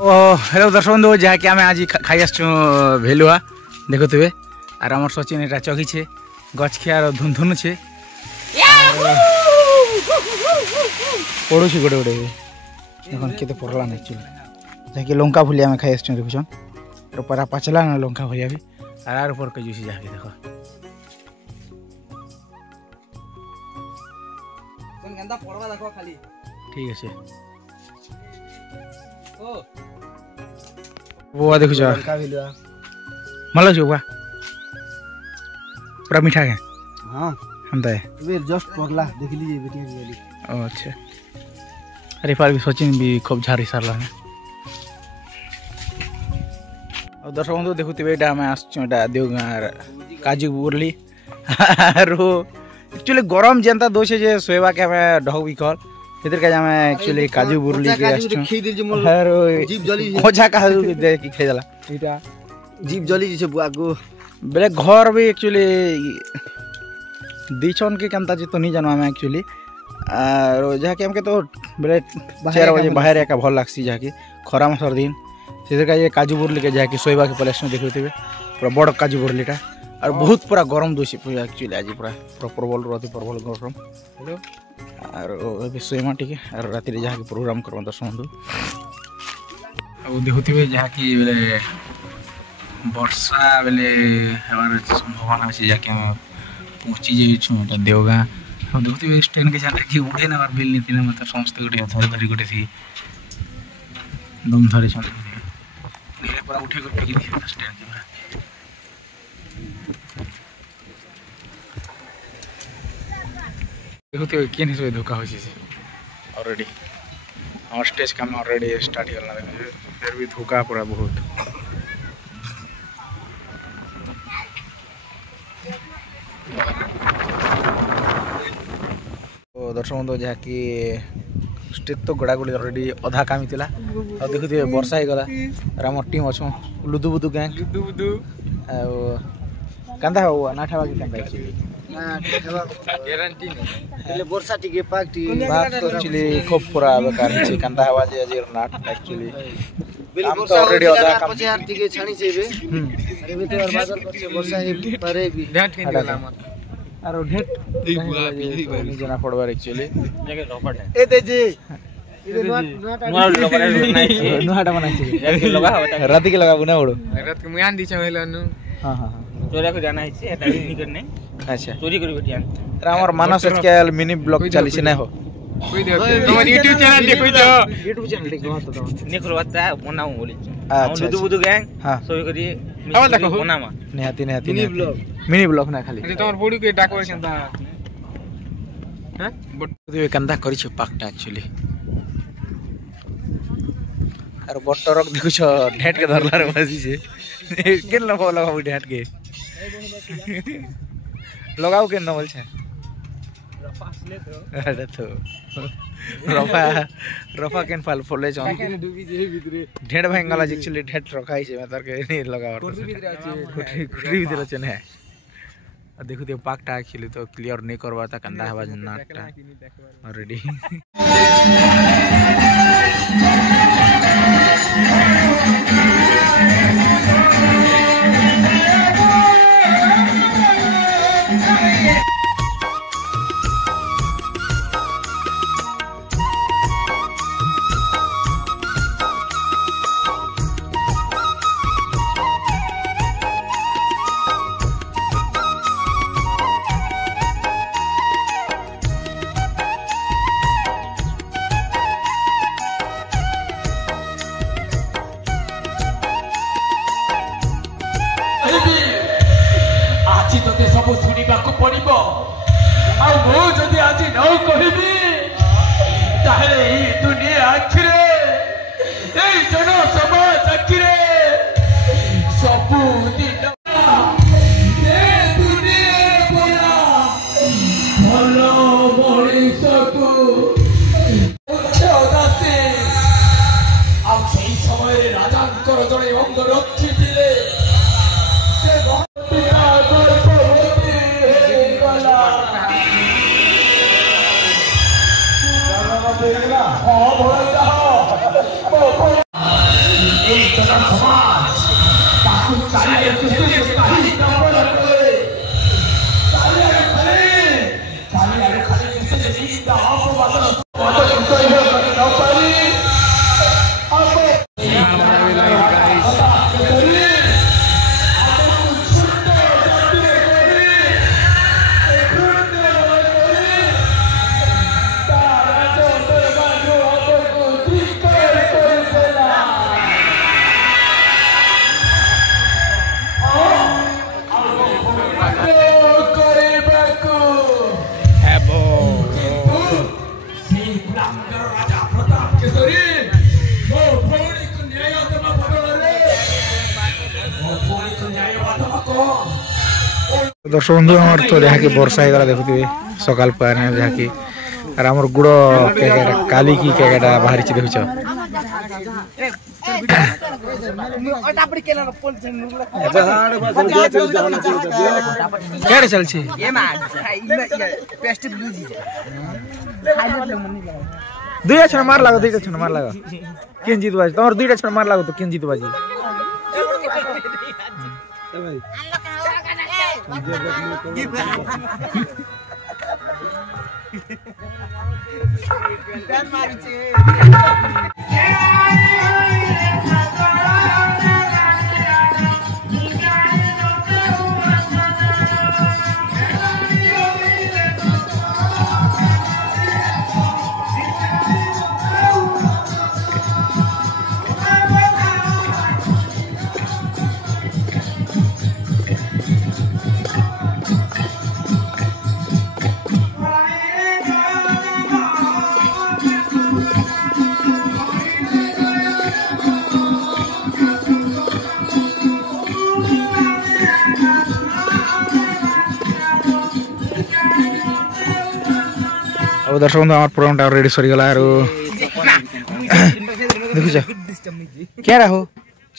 Hello दर्शक बंधु जहाँकि आम आज खाई आसु भेलुआ देखुवे आर आम सचिन एटा चघीछे गछ खियार धुन छे पड़ुछि गोटे गोटे देखन केते पड़ला ना एक्चुअली जहाँकि लंका फुलिया आम खाई आसु देखुछन परा पाचला ना लंका फुलिया भी आर ऊपर के जुसी जहाँकि देख ठीक है वो देखो मतलब जो पूरा मीठा है। हाँ हम तो जस्ट पगला देख लीजिए बेटिया वाली। ओ अच्छा अरे फार भी सचिन भी खूब झारी सारला है। और दर्शक बंधु देखुथिबे एटा हम आछटा देवगाँ काजू बुरली आरो एक्चुअली गरम जेंता दोछे जे सोएबा के हमें ढक भी कल इधर का जामे एक्चुअली काजू बुरली के आछो खई दिल जे मोर जीभ जली ओझा काजू के दे की खाइ जाला एटा जीभ जली जे बुआ को बेले घर भी एक्चुअली दीछन के केमता जे तो नहीं जानो हम एक्चुअली और जहा के हमके तो बेले 4 बजे बाहर एका भल लागसी जहा की खरा मासर दिन इधर का ये काजू बुरली के जहा की सोइबा के प्लेस में देखुथिबे पूरा बड़ काजू बुरलीटा और बहुत पूरा गरम दोसी पूरा एक्चुअली आज पूरा प्रबल रहती प्रबल गरम हेलो और सोइमा टिके और राति रे जहा की प्रोग्राम करबा दर्शक बंधु और देखुथिबे जहा की बेले वर्षा बेले हमार संभावना अछि जाके हम पहुंची जे छुटा देवगाँ हम देखुथिबे स्टैंड के जाने की उड़े ना और बिल नीति ना मतलब समस्त गोटे धरे धरी गोटे थी दम धरे छन धीरे पूरा उठे को टिकी स्टैंड के पूरा देखुथिबे केन हिसबे धोखा होछि ऑलरेडी और स्टेज काम ऑलरेडी स्टार्ट करना फिर भी धोखा पूरा बहुत तो दर्शक बंधु जहाँ कि स्टेज तो गड़ा गुड़ी ऑलरेडी अधा काम थिला और देखुथिबे वर्षा हे गला और हमर टीम अछो लुदु बुदु गैंग लुदु बुदु कांदा हो ना ठावा की कांदा एक्चुअली ना ठावा गारंटी नहीं ले वर्षा टिके पाक बात तो एक्चुअली खूब पूरा बेकार छै कांदा हवा जे अजर नाट एक्चुअली हम तो ऑलरेडी अधा काम पछि यार टिके छानी छेबे अरे बे तो और बादल पर वर्षा हे परे भी ढाट के दिला मत आरो ढेट नहीं जना पड़बार एक्चुअली जगह रबड़ है ए दे जी इधर नुहाटा बनाई छै लगा रात के लगा बुना ओडो रात के मुयान दिछ होइलनु हां हां चोरा को जाना है से एटा नहीं करने अच्छा चोरी करी बेटियान रे हमर मानस एचकेएल मिनी ब्लॉग चली छै नै हो कोई देखो तुम्हार YouTube चैनल देखो तो YouTube चैनल देखो तो नेखर बता बनाऊ बोली अच्छा लुदु बुदु गैंग हां सोई करी अब देखो बनामा निहाती निहाती मिनी ब्लॉग ना खाली अरे तोर बॉडी के डाको केंता हैं बट कंदा करी छ पाकटा एक्चुअली और बटरक देखु छ ढेट के धरला रे बसी छे केन लगाऊ ढेट के लगाऊ केन न बोल छ रफा ले तो अरे तो रफा केन फाल फले छ ढेट भांगला एक्चुअली ढेट रखाई छे मतलब के नहीं लगाव कुटरी भीतर छ ने देखो दे पाकटा एक्चुअली तो क्लियर नहीं करवा था कंदा हवा नाटटा ऑलरेडी आज तो सब शुणा पड़ो आदि आज न कहबी दुनिया आखिरे जन समाज आखिरे सबुदिन भल मनीष को समय राजा जड़े अंग रखी समाज ताकू चाहिए किसी काही नंबर करे चाहिए खाली किसी जीता आप बदल तो ये न पारी अब दर्शक बंधु आमर तो जहाँ की वर्षा होगा देखुए सकाल पाने जहाँ की और आमर गुड़ काली की क्या बाहरी ची देखुच क्या चल दुईटा क्षण मार लागो दुईटा क्षण मार लागो किन जीत बाजी तुम्हारे दुईटा क्षण मार लागो तो किन जीत बाजी अब दर्शक बंधु आम प्रोग्राम टा रेडी सरीगला देखुच क्या रहो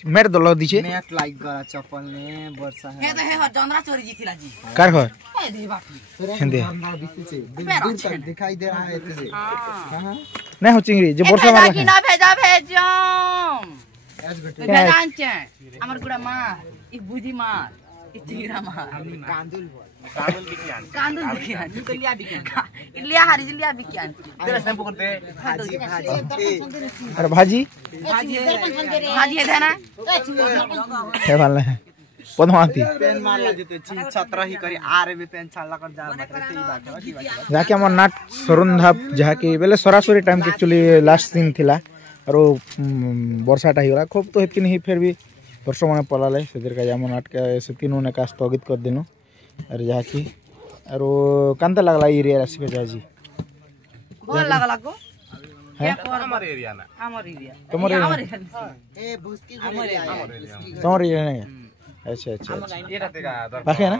मेरे दल दीचे नेट लाइक गरा चप्पल ने वर्षा है हे तो हे जंदरा चोरी जीथिला जी कार घर ए दे बाकी हिंदी दूर दिखाई दे रहा है तुझे हां नहीं हो चिंगरी जो वर्षा वाला कि ना भेजा भेजम भेजान छ हमर गुडा मार ई बुजी मार ई चिंगरा मार कांदुल कांदुल बिकियान इलिया हरी जिलिया बिकियान तेरा शैम्पू करते अरे भाजी भाजी है ना है वाला है पद्मावती पेन मार ला जते छत्र ही करी आरे में पेन छाला कर जा मात्र से ही बात है जाके हमर नाट सरुंधा जहाँ की बेले सरासरी टाइम के एक्चुअली लास्ट सीन थिला और वर्षा टा हिगला खूब तो हेतकिन ही फिर भी दर्शक माने पलाले सेतिर का जाम नाट के से तीनों ने का स्थगित कर देनु और जहाँ की और कांता लगला एरिया राशि पे जाजी बोल लागला को है हमर एरिया ना हमर एरिया तुम्हारे ए भूसकी हमर एरिया तुम्हारे एरिया नहीं अच्छा अच्छा अच्छा बाकी है ना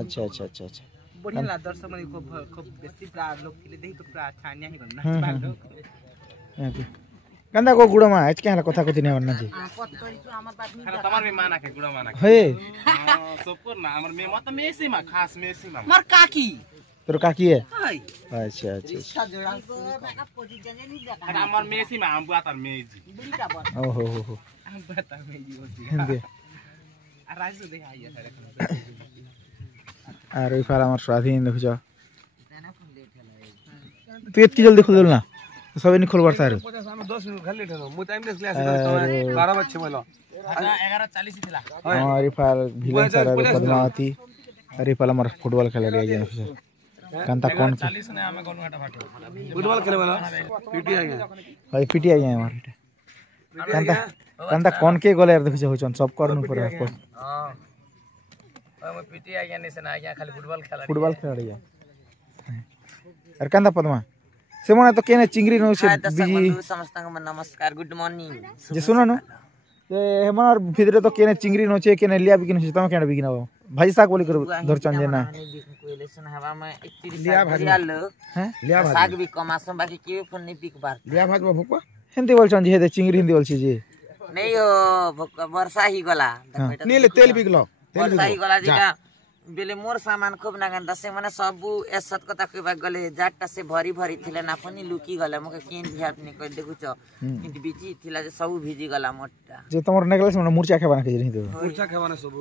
अच्छा अच्छा अच्छा अच्छा बढ़िया ला दर्शक माने खूब बेसी प्रा लोग के लिए देही तो प्रा छानिया ही करना कंदा को गुड़ा मा आज क्या कथा कथि नहीं वरना जी तमार में माना के गुड़ा माना हे सोपुर ना हमर में मत मेसी मा खास मेसी मा मर काकी तोर काकी है हाय अच्छा अच्छा इच्छा जोड़ा हमर मेसी मा हम बुआ तर मेजी ओ हो हम बता मेजी होती हिंदी राजू देखाइए सारे और ई फार हमर स्वाधीन देखो जा तू इतनी जल्दी खोल ना सब नहीं खोल पड़ता है 10 मिनट खाली लेट हो मु टाइम लेस क्लास 12 बजे बोलो 11:40 ही थिला और ई फार भिलन सारा पद्मावती और ई फार हमर फुटबॉल खेले रही है कांता कौन 40 ने हमें कोन घाटा फाटे फुटबॉल खेले वाला पीटी आ गया भाई पीटी आ गया हमारे कांता कौन के गोल यार देखो होचन सब करनु पड़े हां हम पीटी आ गया नहीं से ना आ गया खाली फुटबॉल खेल रही है और कांता पद्मा से मने तो केने चिंगरी नो से बिजी समस्त नमस्कार गुड मॉर्निंग जे सुनो न ए हमर भितरे तो केने चिंगरी नो छे केने लिया बिकिन से तम केने बिकिन भाजी साग बोली कर धरचन जे ना कोइले सुन हवा में 31 लिया भाजी हैं लिया भाजी साग भी कमासम बाकी के फोन नहीं पिक बार लिया भाज भुकवा हिंदी बोलछन जे चिंगरी हिंदी बोलछि जे नहीं हो वर्षा ही गला नीले तेल बिकलो वर्षा ही गला जेका बेले मोर सामान खूब नागंदा से माने सबु एसत कथा कहबा गले जाटटा से भरी भरी थिले ना पनि लुकी गले मके केन भियात नि कह देखुछ किंतु बिजी थिला जे सब भिजी गला मोटा जे तमर नेकलेस माने मुर्चा खेबाना के नहीं तो मुर्चा खेबाना सब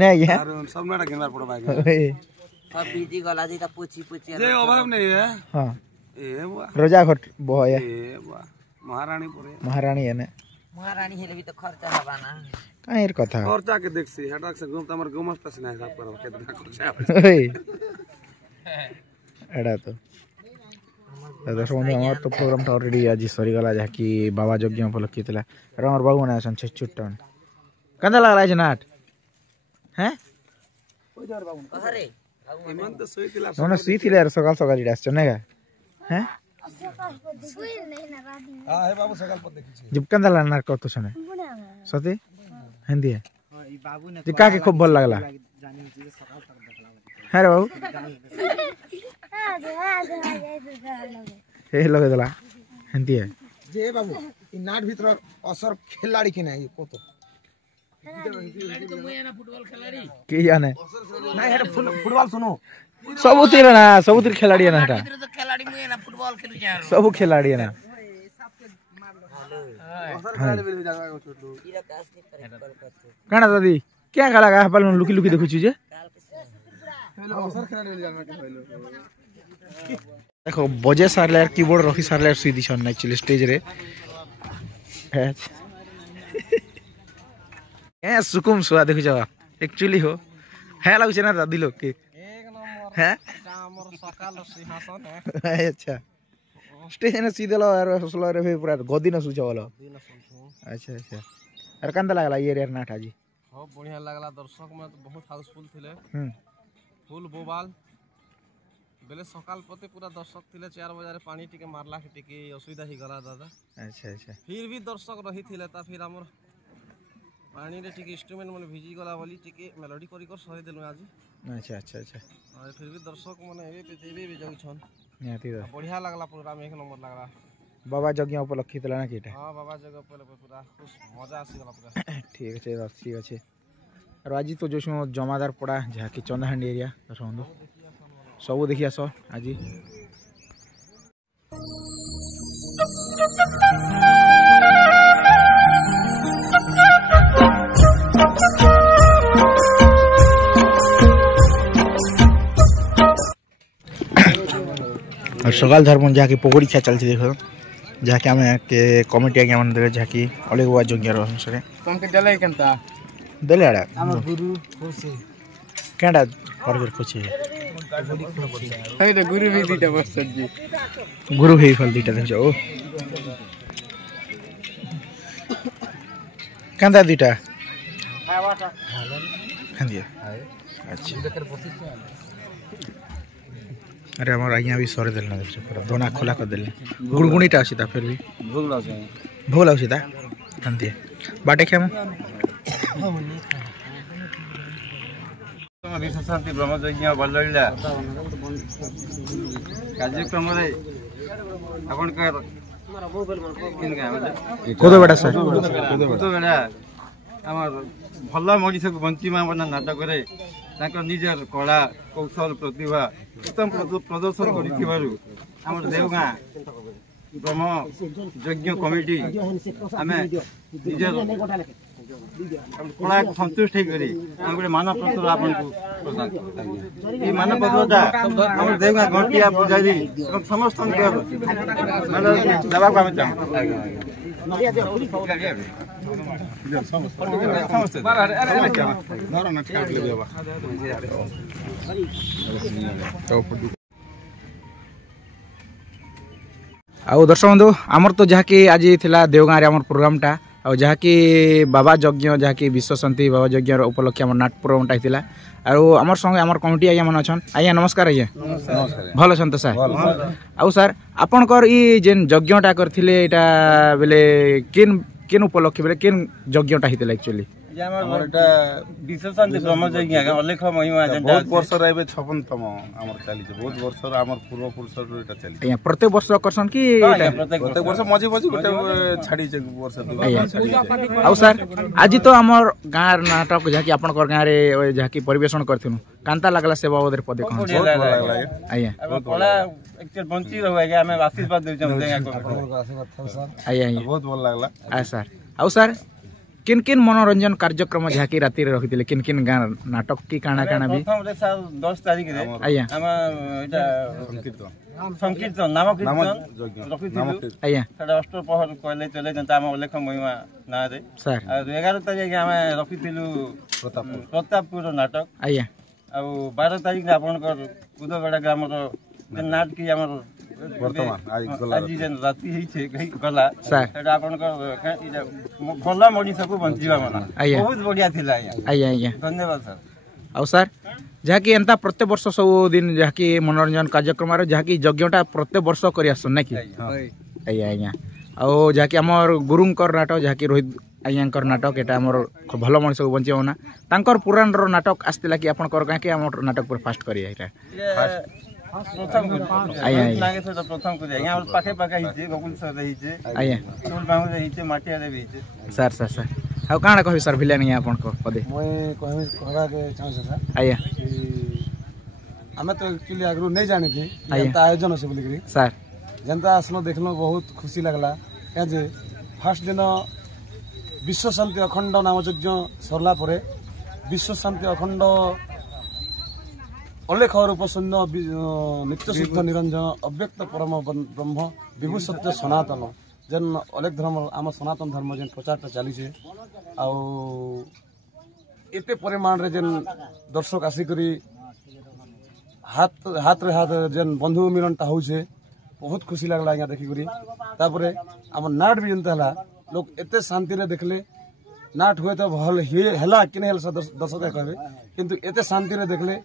नै या सब नाटा गेनार पड़बा सब भिजी गला जे त पोछी पोछी जे अभाव नहीं है हां ए वाह रोजा घट बहया ए वाह महारानी परे महारानी है ने महारानी हेले भी तो खर्चा हबाना काहेर कथा खर्चा के देखसी हेडक से घूम तमर गुमस तस ना हिसाब करब केतना खर्चा एडा तो दर्शक बंधु हमार तो प्रोग्राम था ऑलरेडी आज सरी गला जाकी बाबा यज्ञ उपलक्षित थिला रमर बाबू ने सन 6 टन कंदा लागला जे नाट हैं अरे इमन तो सोई तिला नोना सुई थिले यार सकाल सकाल इडास चनेगा हैं हां हे बाबू सकाल पर देखि छी जब कंदा लाना कत छने सते हिंदी है ई बाबू ने का के खूब भल लागला है रे बाबू हे लगे दला हिंदी है जे बाबू ई नाट भीतर असर खिलाड़ी के नहीं कोतो के जाने नहीं है फुटबॉल सुनो सब तीर ना सब तीर खिलाड़ी है ना हटा तो खिलाड़ी मुए ना फुटबॉल खेलु जा सब खिलाड़ी है ना काना दादी क्या खाला का हपल लुकी लुकी देखु छी जे देखो बजे सारले यार कीबोर्ड रखी सारले यार सीधी छन एक्चुअली स्टेज रे ए सुकुम सुआ देखु जा एक्चुअली हो है लागु छै ना दादी लोग के हैं हमर सकाल सिंहासन है अच्छा स्टेज ने सीधे लो यार सोलो रे पूरा गोदी न सुचा वाला अच्छा अच्छा अरे कंदा लागला ये रे नाटा जी बहुत बढ़िया लागला दर्शक में तो बहुत हाउसफुल थिले फुल बोबाल बेले सकाल पते पूरा दर्शक थिले 4 बजे रे पानी टिके मारला के टिके असुविधा ही गला दादा अच्छा अच्छा फिर भी दर्शक रही थिले ता फिर हमर पानी रे टिके इंस्ट्रूमेंट मन भिजी गला वाली टिके मेलोडी करी कर सही देलु आज अच्छा अच्छा अच्छा और फिर भी दर्शक माने एबे भी जाउ छन निहाती तो बढ़िया लागला प्रोग्राम एक नंबर लागला बाबा यज्ञ उपलक्षित ला ना केटा हां बाबा जगह पहले पूरा खुश मजा आसी गला पूरा ठीक है ठीक है और आज तो जो जमादार पड़ा जहाँ कि चंदाहांडी एरिया दर्शक सब देखी आस आज और सकाल धर्म जहाँ की पकड़ी छा चलती देखो जहाँ कि आम के कमिटी आज्ञा मन देले जहाँ कि अलग हुआ यज्ञ अनुसार तुमके देले केनता देले आड़ा हमर गुरु खुशी केडा परगर खुशी है तो गुरु भी दीटा बस जी गुरु भी फल दीटा देख जाओ कंदा दीटा कंदिया अच्छा अरे हमार आज्ञा भी सरे देलना देख पूरा दोना खोला कर देले गुड़गुणीटा आसी ता फिर भी भोग लाउसी ता कंदिया बाटे खेम शांति ब्रह्मयज्ञ बलला कार्यक्रम रे आपनकर कोदो बेटा सर कोदो बेटा हमर भल्ला मणिष को बंचिमा बना नाटक रे ताकर निजर कला कौशल प्रतिभा उत्तम प्रदर्शन करिथिबारु हमर देवगां ब्रह्म यज्ञ कमिटी आमे निजर कला संतुष्ट करी गोटे मानपत्र आपन को प्रदान ये मानपत्रटा हमर देवगां घंटिया पुजारी एवं समस्त दबा को हम चाहू आउ दर्शक बंधु आमर तो जहाँ कि आज थिला देवगां रे आमर प्रोग्रामटा आ जहाँ कि बाबा यज्ञ जहाँ कि विश्व शांति बाबा यज्ञ उपलक्षे आम नाट प्रोग्रामटा होता आम संगे आम कमिटी आज्ञा मन अच्छा आज्ञा नमस्कार आज्ञा भल अच्छा तो सर आउ सर आपणकर ई जेन यज्ञटा करथिले एटा बेले केन केन उपलक्षे बेले केन यज्ञटा होता एक्चुअली हमर एटा विशेषांति ब्रह्मजयज्ञ अलेख महिमा बहुत वर्ष रहबे 56तम हमर चली छै बहुत वर्ष हमर पूर्व पुरुष एटा चली या प्रत्येक वर्ष करसन की प्रत्येक वर्ष मझी मझी गोटे छाड़ी छै वर्ष दु छाड़ी आउ सर आज तो हमर गाँर नाटक जहाँकि आपन गाँव रे जहाँकि परिवेशन करथिनु कांता लागला सेवा ओदर पदे कौन बहुत भल लागला आया बड़ा एक्चुअली बंची रहू है हमें आशीर्वाद दे देंगे आया बहुत भल लागला आ सर आउ सर किन किन मनोरंजन कार्यक्रम जहाँकि राति रे रखिथिले किन किन गाँव नाटक की काना काना भी प्रथम रे 10 तारिख रे आया हम एटा संकीर्तन नाम कीर्तन रखिथिलु आया साडे अष्टप्रहर कहले चले जनता हम उल्लेख महिमा ना रे सर आ 11 तारिख हम रखिथिलु प्रतापपुर नाटक आया आ 12 तारिख रे आपनकर उदगड़ा ग्राम रो नाट की हमर वर्तमान आज जेन राति ही छे कहि गला सर सेटा आपनकर भला मोडी सबको बंचिबा मना बहुत बढ़िया थिला आया आया धन्यवाद सर आउ सर जहाँकि एंता प्रत्येक वर्ष सब दिन जहाँकि मनोरंजन कार्यक्रम जहाँकि यज्ञटा प्रत्येक वर्ष करि आसन ना कि आया आया आउ जहाँकि हमर गुरुंकर नाटक जहाँकि रोहित आयांकर नाटक एटा हमर भल मनुष्य को बंचिबो ना तांकर पुराण रो नाटक आस्तिला कि आपन कर गाँ के हमर नाटक पर फास्ट करी एटा प्रथम आया नागे से प्रथम को जाय यहाँ पाखे पाखे हिचे गोकुल सर रही छे आया टोल बाहु रही छे माटिया रे भी छे सर सर सर आउ काना कहबी सर भिले नहीं आपन को पदे मैं कहबा के चाहू सर आया हमें तो एक्चुअली आगरू नहीं जानी थी जनता आयोजन से बोली करी सर जनता आसलो देखलो बहुत खुशी लगला क्या जे फर्स्ट दिन विश्व शांति अखंड नाम यज्ञ सरला परे विश्व शांति अखंड अलेख रूप शून्य नित्य शुद्ध निरंजन अव्यक्त परम ब्रह्म विभू सत्य सनातन जेन अलेख धर्म आम सनातन धर्म जेन प्रचारटा चली एते परिमाण रे जेन दर्शक आसिकरी हाथ रे हाथ जेन बंधु मिलनटा होउछे बहुत खुशी लगला यहाँ देखिकरी तापरे आम नाट भी जनता हला लोग एते शांति रे देखले नाट हुए तो भल हेला कि नहीं हेला दर्शक कहबे किंतु एते शांति रे देखले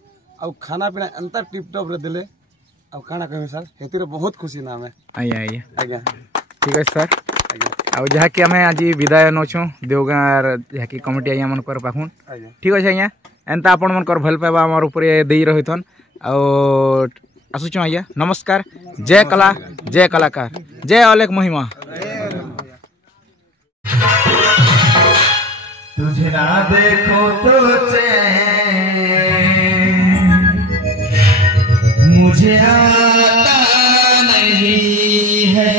आ खाना पीना एंता टिप टॉप रे देले आ काना कहबे सर हेतिर बहुत खुशी ना हमें आया आया आज्ञा ठीक है सर आ जहाँ कि आम आज विदाय नौछु देवगाँर जहाँ कि कमिटी आज्ञा मन कर पाखुन ठीक अच्छे आज्ञा एंता आपण मन कर भल पाइबा आमर ऊपर दे रहीथन आसुचु आज्ञा नमस्कार जय कला जय कलाकार जय अलेख महिमा तुझे ना देखो तो मुझे आता नहीं है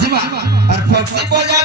जिमा और फक्सी बोला